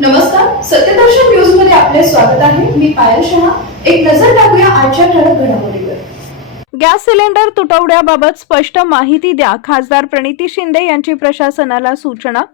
नमस्कार, सत्यदर्शन न्यूज मध्ये आपले स्वागत आहे. मी पायल शहा. एक नजर टाकूया आजच्या ठळक घडामोडीवर. गॅस सिलेंडर तुटवड्याबाबत स्पष्ट माहिती द्या, खासदार प्रणिती शिंदे यांची प्रशासनाला सूचना.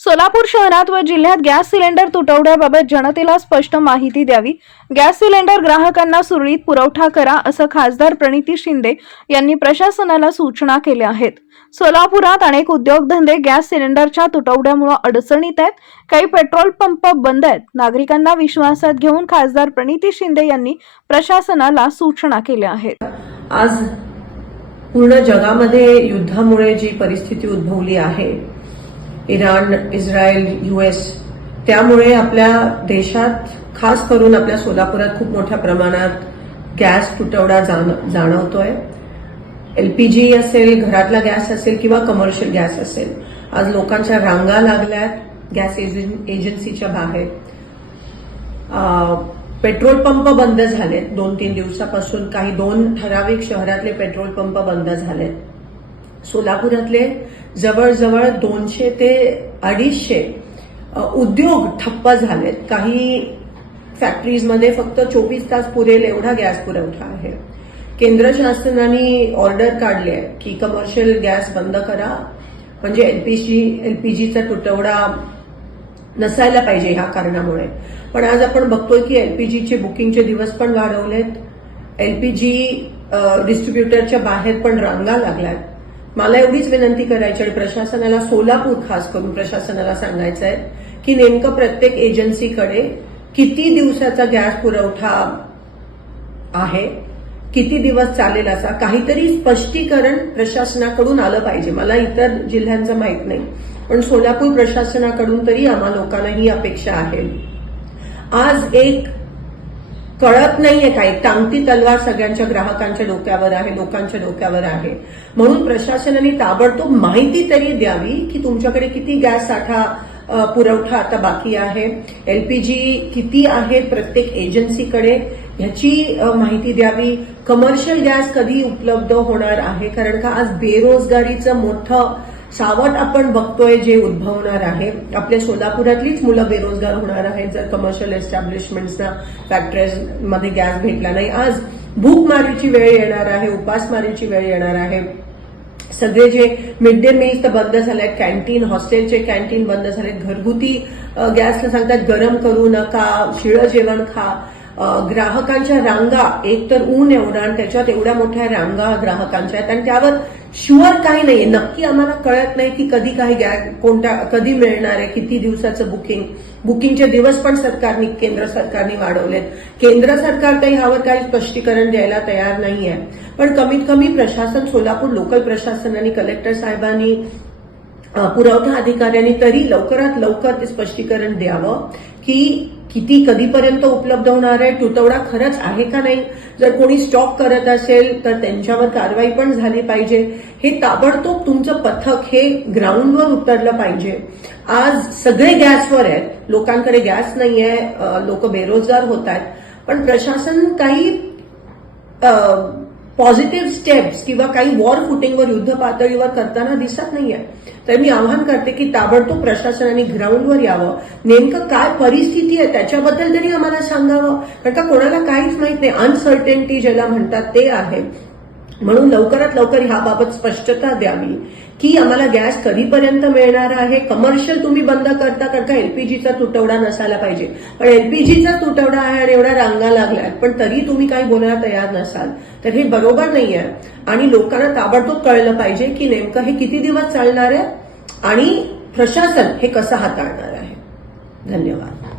सोलापूर शहरात व जिल्ह्यात गॅस सिलेंडर तुटवड्याबाबत जनतेला स्पष्ट माहिती द्यावी. गॅस सिलेंडर ग्राहकांना सुरळीत पुरवठा करा, असं खासदार प्रणिती शिंदे यांनी प्रशासनाला सूचना केल्या आहेत. सोलापुरात अनेक उद्योगधंदे गॅस सिलेंडरच्या तुटवड्यामुळे अडचणीत आहेत. काही पेट्रोल पंप बंद आहेत. नागरिकांना विश्वासात घेऊन खासदार प्रणिती शिंदे यांनी प्रशासनाला सूचना केल्या आहेत. आज पूर्ण जगामध्ये युद्धामुळे जी परिस्थिती उद्भवली आहे, इराण, इस्रायल, US, त्यामुळे आपल्या देशात खास करून आपल्या सोलापुरात खूप मोठ्या प्रमाणात गॅस तुटवडा जाणवतोय. LPG असेल, घरातला गॅस असेल किंवा कमर्शियल गॅस असेल, आज लोकांच्या रांगा लागल्यात गॅस एजन्सीच्या बाहेर. पेट्रोल पंप बंद झालेत 2-3 दिवसापासून. काही 2 ठराविक शहरातले पेट्रोल पंप बंद झालेत. सोलापुरातले जवळजवळ 200 ते 250 उद्योग ठप्प झालेत. काही फॅक्टरीजमध्ये फक्त 24 तास पुरेल एवढा गॅस पुरवठा आहे. केंद्र शासनाने ऑर्डर काढली आहे की कमर्शियल गॅस बंद करा, म्हणजे LPGचा तुटवडा नसायला पाहिजे ह्या कारणामुळे. पण आज आपण बघतोय की LPGचे बुकिंगचे दिवस पण वाढवलेत. LPG डिस्ट्रीब्युटरच्या बाहेर पण रांगा लागल्यात. मला एवढीच विनंती करायची आणि प्रशासनाला, सोलापूर खास करून प्रशासनाला सांगायचं आहे की नेमकं प्रत्येक एजन्सीकडे किती दिवसाचा गॅस पुरवठा आहे, किती दिवस चालेल, असा काहीतरी स्पष्टीकरण प्रशासनाकडून आलं पाहिजे. मला इतर जिल्ह्यांचं माहित नाही, पण सोलापूर प्रशासनाकडून तरी आम्हा लोकांना ही अपेक्षा आहे. आज एक कळत नाहीये काय, टांगती तलवार सगळ्यांच्या ग्राहकांच्या डोक्यावर आहे, लोकांच्या डोक्यावर आहे. म्हणून प्रशासनाने ताबडतोब माहिती तरी द्यावी की तुमच्याकडे किती गॅस साठा पुरवठा आता बाकी आहे, LPG किती आहे प्रत्येक एजन्सीकडे, ह्याची माहिती द्यावी. कमर्शियल गॅस कधी उपलब्ध होणार आहे, कारण का आज बेरोजगारीचं मोठं सावट आपण बघतोय जे उद्भवणार आहे. आपल्या सोलापुरातलीच मुलं बेरोजगार होणार आहेत जर कमर्शियल एस्टॅब्लिशमेंट्सना, फॅक्टरीजमध्ये गॅस भेटला नाही. आज भूकमारीची वेळ येणार आहे, उपासमारीची वेळ येणार आहे. सगळे जे मिड डे मील्स तर बंद झालेत, कॅन्टीन, हॉस्टेलचे कॅन्टीन बंद झालेत. घरगुती गॅसला सांगतात गरम करू नका, शिळं जेवण खा. ग्राहकांच्या रांगा, एक तर ऊन एवढा आणि त्याच्यात एवढ्या मोठ्या रांगा ग्राहकांच्या आहेत आणि त्यावर शुअर काही नाहीये. नक्की आम्हाला कळत नाही की कधी काही कधी मिळणार आहे, किती दिवसाचं बुकिंगचे दिवस पण केंद्र सरकारने वाढवलेत. केंद्र सरकार काही ह्यावर काही स्पष्टीकरण द्यायला तयार नाहीये. पण कमीत कमी प्रशासन, सोलापूर लोकल प्रशासनाने, कलेक्टर साहेबांनी, पुरवठा अधिकाऱ्यांनी तरी लवकरात लवकर ते स्पष्टीकरण द्यावं की किती कधीपर्यंत उपलब्ध होणार आहे, तुटवडा खरंच आहे का नाही. जर कोणी स्टॉक करत असेल तर त्यांच्यावर कारवाई पण झाली पाहिजे. हे ताबडतोब तुमचं पथक हे ग्राउंडवर उतरलं पाहिजे. आज सगळे गॅसवर आहेत, लोकांकडे गॅस नाहीये, लोक बेरोजगार होत आहेत. पण प्रशासन काही पॉझिटिव्ह स्टेप्स किंवा काही वॉर फुटिंगवर, युद्ध पातळीवर करताना दिसत नाहीये. तर मी आवाहन करते की ताबडतोब प्रशासनाने ग्राउंडवर यावं. नेमकं काय परिस्थिती आहे त्याच्याबद्दल तरी आम्हाला सांगावं, कारण का कोणाला काहीच माहित नाही. अनसर्टेनिटी ज्याला म्हणतात ते आहे. म्हणून लवकरात लवकर ह्याबाबत स्पष्टता द्यावी की आम्हाला गॅस कधीपर्यंत मिळणार आहे. कमर्शियल तुम्ही बंद करता, कारण का LPGचा तुटवडा नसायला पाहिजे. पण LPGचा तुटवडा आहे आणि एवढ्या रांगा लागल्यात, पण तरी तुम्ही काही बोलायला तयार नसाल, तर हे बरोबर नाहीये. आणि लोकांना ताबडतोब कळलं पाहिजे की नेमकं हे किती दिवस चालणार आहे आणि प्रशासन हे कसं हाताळणार आहे. धन्यवाद.